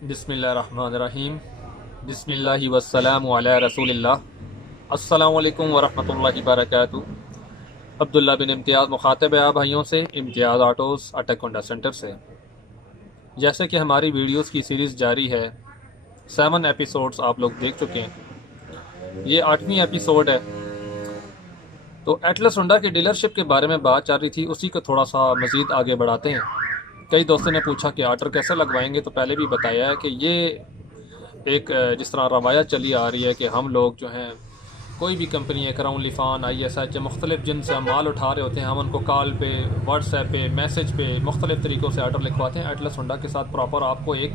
बिस्मिल्लाहिर्रहमानिर्रहीम। बिस्मिल्लाहि वस्सलामु अला रसूलिल्लाह। अस्सलामु अलैकुम वरहमतुल्लाहि वबरकातुहू। अब्दुल्ला बिन इम्तियाज़ मुखातिब है आप भाइयों से, इम्तियाज़ ऑटोज़ अटकोंडा सेंटर से। जैसे कि हमारी वीडियोस की सीरीज़ जारी है, 7 एपिसोड्स आप लोग देख चुके हैं, ये 8वीं एपिसोड है। तो एटलस होंडा की डीलरशिप के बारे में बात चल रही थी, उसी को थोड़ा सा मज़ीद आगे बढ़ाते हैं। कई दोस्तों ने पूछा कि ऑर्डर कैसे लगवाएंगे, तो पहले भी बताया है कि ये एक जिस तरह रवायत चली आ रही है कि हम लोग जो हैं कोई भी कंपनी है, क्राउन लिफान, ISH, मुख्तलिफ जिनसे हम माल उठा रहे होते हैं, हम उनको कॉल पे, व्हाट्सएप पे, मैसेज पे मुख्तलिफ तरीक़ों से ऑर्डर लिखवाते हैं। एटलस होंडा के साथ प्रॉपर आपको एक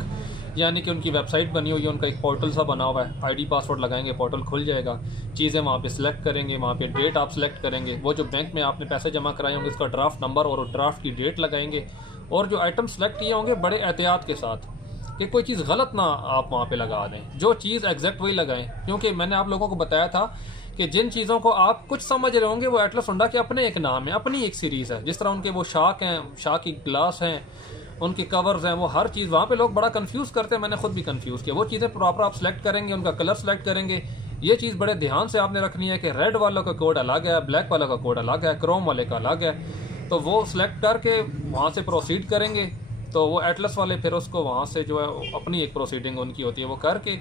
यानी कि उनकी वेबसाइट बनी हुई है, उनका एक पोर्टल सा बना हुआ है। ID पासवर्ड लगाएंगे, पोर्टल खुल जाएगा, चीज़ें वहाँ पे सिलेक्ट करेंगे, वहाँ पे डेट आप सिलेक्ट करेंगे, वो जो बैंक में आपने पैसे जमा कराए होंगे उसका ड्राफ्ट नंबर और ड्राफ्ट की डेट लगाएंगे, और जो आइटम सेलेक्ट किए होंगे बड़े एहतियात के साथ कि कोई चीज़ गलत ना आप वहाँ पे लगा दें, जो चीज़ एग्जैक्ट वही लगाएं। क्योंकि मैंने आप लोगों को बताया था कि जिन चीज़ों को आप कुछ समझ रहे होंगे वो एटलस होंडा के अपने एक नाम है, अपनी एक सीरीज़ है। जिस तरह उनके वो शाक हैं, शाक की ग्लास हैं, उनकी कवर्स हैं, वो हर चीज़ वहाँ पे लोग बड़ा कंफ्यूज करते हैं, मैंने खुद भी कंफ्यूज किया। वो चीज़ें प्रॉपर आप सेलेक्ट करेंगे, उनका कलर सेलेक्ट करेंगे। ये चीज़ बड़े ध्यान से आपने रखनी है कि रेड वालों का कोड अलग है, ब्लैक वालों का कोड अलग है, क्रोम वाले का अलग है। तो वो सिलेक्ट करके वहाँ से प्रोसीड करेंगे, तो वो एटलस वाले फिर उसको वहाँ से जो है अपनी एक प्रोसीडिंग उनकी होती है वो करके,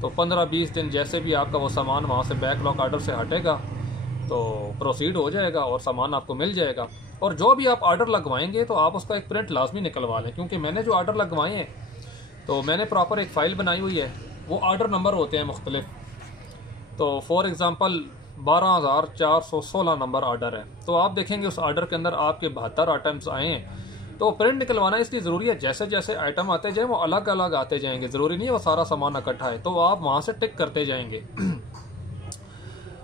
तो 15-20 दिन जैसे भी आपका वो सामान वहाँ से बैकलॉग ऑर्डर से हटेगा तो प्रोसीड हो जाएगा और सामान आपको मिल जाएगा। और जो भी आप ऑर्डर लगवाएंगे तो आप उसका एक प्रिंट लाजमी निकलवा लें, क्योंकि मैंने जो ऑर्डर लगवाए हैं तो मैंने प्रॉपर एक फ़ाइल बनाई हुई है, वो ऑर्डर नंबर होते हैं मुख्तलिफ। तो फॉर एग्ज़ाम्पल 12,416 नंबर ऑर्डर है, तो आप देखेंगे उस ऑर्डर के अंदर आपके 72 आइटम्स आए हैं। तो प्रिंट निकलवाना इसलिए ज़रूरी है, जैसे जैसे आइटम आते जाए वो अलग अलग आते जाएंगे, ज़रूरी नहीं है वो सारा सामान इकट्ठा है, तो आप वहाँ से टिक करते जाएंगे।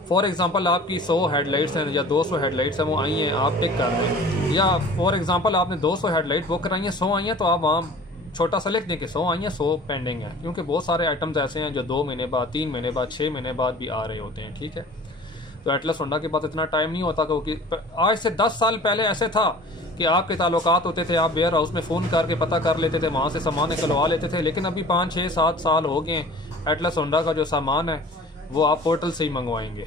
फॉर एग्ज़ाम्पल आपकी 100 हेडलाइट्स हैं या 200 हेडलाइट्स हैं, वो आई हैं, आप टिक कर दें। या फॉर एग्ज़ाम्पल आपने 200 हेडलाइट बुक कराई हैं, 100 आई हैं, तो आप वहाँ छोटा सा लिख दें कि 100 आई हैं, 100 पेंडिंग है। क्योंकि बहुत सारे आइटम्स ऐसे हैं जो 2 महीने बाद, 3 महीने बाद, 6 महीने बाद भी आ रहे होते हैं, ठीक है। तो एटलस होंडा के पास इतना टाइम नहीं होता, क्योंकि आज से 10 साल पहले ऐसे था कि आपके ताल्लुकात होते थे, आप वेयर हाउस में फ़ोन करके पता कर लेते थे, वहाँ से सामान निकलवा लेते थे। लेकिन अभी 5, 6, 7 साल हो गए, एटलस होंडा का जो सामान है वो आप पोर्टल से ही मंगवाएंगे।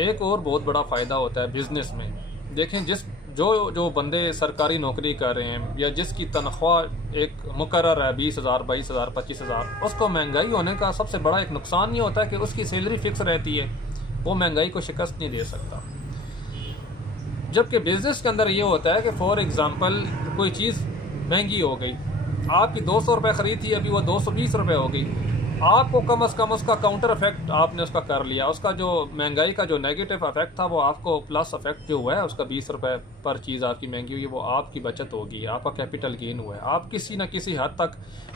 एक और बहुत बड़ा फ़ायदा होता है बिज़नेस में। देखें, जो बंदे सरकारी नौकरी कर रहे हैं या जिसकी तनख्वाह एक मुकर्रर है 20,000, 22,000, 25,000, उसको महंगाई होने का सबसे बड़ा एक नुकसान ये होता है कि उसकी सैलरी फिक्स रहती है, वो महंगाई को शिकस्त नहीं दे सकता। जबकि बिज़नेस के अंदर ये होता है कि फॉर एग्ज़ाम्पल कोई चीज़ महंगी हो गई, आपकी 200 रुपये ख़रीद थी, अभी वो 220 रुपये हो गई, आपको कम अज़ कम उसका काउंटर इफेक्ट आपने उसका कर लिया, उसका जो महंगाई का जो नेगेटिव इफेक्ट था वो आपको प्लस इफेक्ट जो हुआ है उसका 20 रुपये पर चीज़ आपकी महंगी हुई है, वो आपकी बचत होगी, आपका कैपिटल गेन हुआ है। आप किसी न किसी हद तक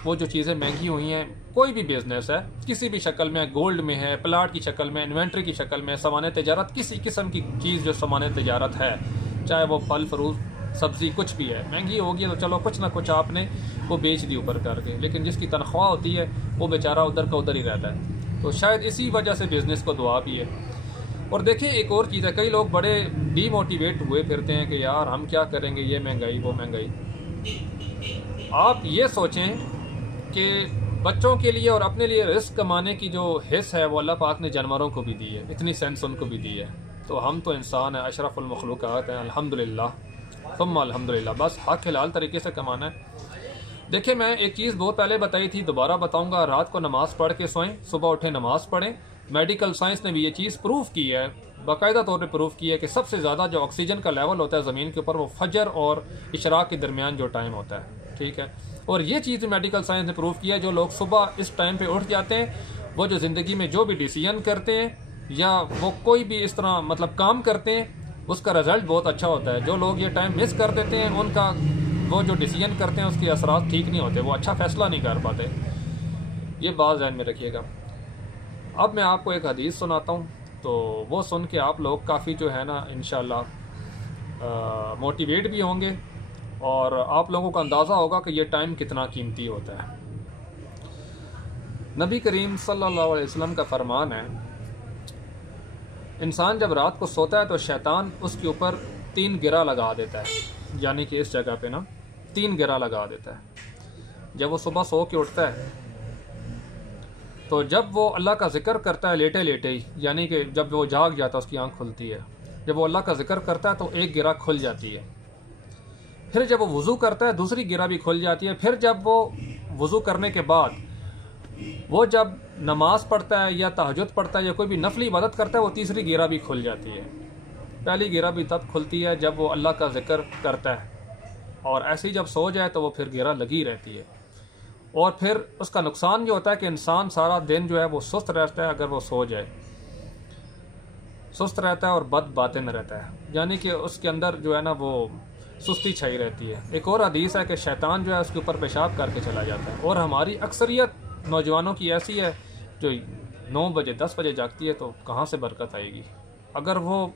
वो जो चीज़ें महंगी हुई हैं, कोई भी बिज़नेस है, किसी भी शक्ल में, गोल्ड में है, प्लाट की शक्ल में, इन्वेंट्री की शक्ल में, सामान तजारत, किसी किस्म की चीज़ जो सामान तजारत है, चाहे वो फल फ्रूट सब्ज़ी कुछ भी है, महंगी होगी तो चलो कुछ ना कुछ आपने वो बेच दी ऊपर करके, लेकिन जिसकी तनख्वाह होती है वो बेचारा उधर का उधर ही रहता है। तो शायद इसी वजह से बिज़नेस को दुआ भी है। और देखिए एक और चीज़ है, कई लोग बड़े डीमोटिवेट हुए फिरते हैं कि यार हम क्या करेंगे, ये महंगाई वो महंगाई। आप ये सोचें कि बच्चों के लिए और अपने लिए रिस्क कमाने की जो हिस्स है वो अल्लाह पाक ने जानवरों को भी दी है, इतनी सेंस उनको भी दी है। तो हम तो इंसान हैं, अशरफुल मखलूक़ात हैं, अल्हम्दुलिल्लाह सुम्मा अल्हम्दुलिल्लाह। बस हक हलाल तरीके से कमाना है। देखिए, मैं एक चीज़ बहुत पहले बताई थी, दोबारा बताऊंगा, रात को नमाज़ पढ़ के सोएं, सुबह उठे नमाज़ पढ़ें। मेडिकल साइंस ने भी ये चीज़ प्रूव की है, बाकायदा तौर पे प्रूव की है कि सबसे ज़्यादा जो ऑक्सीजन का लेवल होता है ज़मीन के ऊपर वो फजर और इशराक के दरमियान जो टाइम होता है, ठीक है। और ये चीज़ मेडिकल साइंस ने प्रूव किया है, जो लोग सुबह इस टाइम पर उठ जाते हैं, वो जो ज़िंदगी में जो भी डिसीजन करते हैं या वो कोई भी इस तरह मतलब काम करते हैं, उसका रिजल्ट बहुत अच्छा होता है। जो लोग ये टाइम मिस कर देते हैं, उनका वो जो डिसीजन करते हैं उसके असरात ठीक नहीं होते, वो अच्छा फैसला नहीं कर पाते। ये बात ध्यान में रखिएगा। अब मैं आपको एक हदीस सुनाता हूँ, तो वो सुन के आप लोग काफ़ी जो है ना इंशाल्लाह मोटिवेट भी होंगे और आप लोगों को अंदाज़ा होगा कि ये टाइम कितना कीमती होता है। नबी करीम सल्लल्लाहु अलैहि वसल्लम का फरमान है, इंसान जब रात को सोता है तो शैतान उसके ऊपर 3 गिरा लगा देता है, यानी कि इस जगह पे ना 3 गिरा लगा देता है। जब वो सुबह सो के उठता है तो जब वो अल्लाह का जिक्र करता है लेटे लेटे ही, यानी कि जब वो जाग जाता है उसकी आंख खुलती है, जब वो अल्लाह का जिक्र करता है तो एक गिरा खुल जाती है। फिर जब वो वज़ू करता है दूसरी गिरा भी खुल जाती है। फिर जब वो वज़ू करने के बाद वो जब नमाज पढ़ता है या तहज्जुद पढ़ता है या कोई भी नफली इबादत करता है वो तीसरी गिरा भी खुल जाती है। पहली गिरा भी तब खुलती है जब वो अल्लाह का जिक्र करता है, और ऐसे ही जब सो जाए तो वो फिर गिरा लगी रहती है। और फिर उसका नुकसान ये होता है कि इंसान सारा दिन जो है वो सुस्त रहता है, अगर वो सो जाए सुस्त रहता है और बद बातें में रहता है, यानी कि उसके अंदर जो है ना वो सुस्ती छाई रहती है। एक और हदीस है कि शैतान जो है उसके ऊपर पेशाब करके चला जाता है। और हमारी अक्सरियत नौजवानों की ऐसी है जो 9 बजे 10 बजे जागती है, तो कहाँ से बरकत आएगी। अगर वो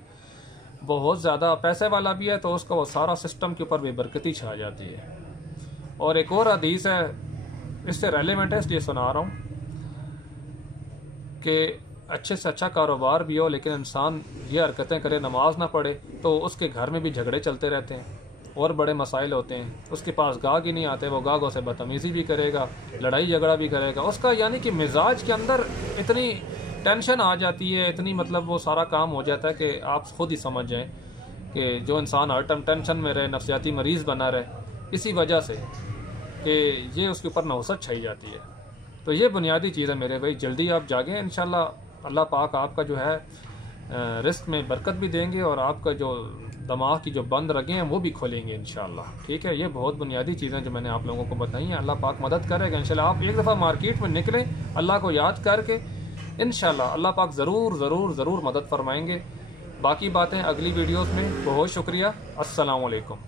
बहुत ज़्यादा पैसे वाला भी है तो उसका वो सारा सिस्टम के ऊपर बेबरकती छा जाती है। और एक और हदीस है, इससे रेलेवेंट है इसलिए सुना रहा हूँ, कि अच्छे से अच्छा कारोबार भी हो लेकिन इंसान ये हरकतें करे, नमाज ना पढ़े, तो उसके घर में भी झगड़े चलते रहते हैं और बड़े मसाइल होते हैं। उसके पास गाहक ही नहीं आते, वो गाहकों से बदतमीज़ी भी करेगा, लड़ाई झगड़ा भी करेगा। उसका यानी कि मिजाज के अंदर इतनी टेंशन आ जाती है, इतनी मतलब वो सारा काम हो जाता है कि आप खुद ही समझ जाएं कि जो इंसान हर टाइम टेंशन में रहे, नफ्सियाती मरीज़ बना रहे, इसी वजह से कि ये उसके ऊपर नौसत छाई जाती है। तो ये बुनियादी चीज़ है मेरे भाई, जल्दी आप जागें, इंशाल्लाह अल्लाह पाक आपका जो है रिस्क में बरकत भी देंगे और आपका जो दिमाग की जो बंद रगे हैं वो भी खोलेंगे इंशाल्लाह। ठीक है, ये बहुत बुनियादी चीज़ें जो मैंने आप लोगों को बताई हैं। अल्लाह पाक मदद करेगा इंशाल्लाह। आप एक दफ़ा मार्केट में निकलें अल्लाह को याद करके, इंशाल्लाह अल्लाह पाक ज़रूर ज़रूर ज़रूर मदद फरमाएंगे। बाकी बातें अगली वीडियोज़ में। बहुत शुक्रिया। अस्सलाम वालेकुम।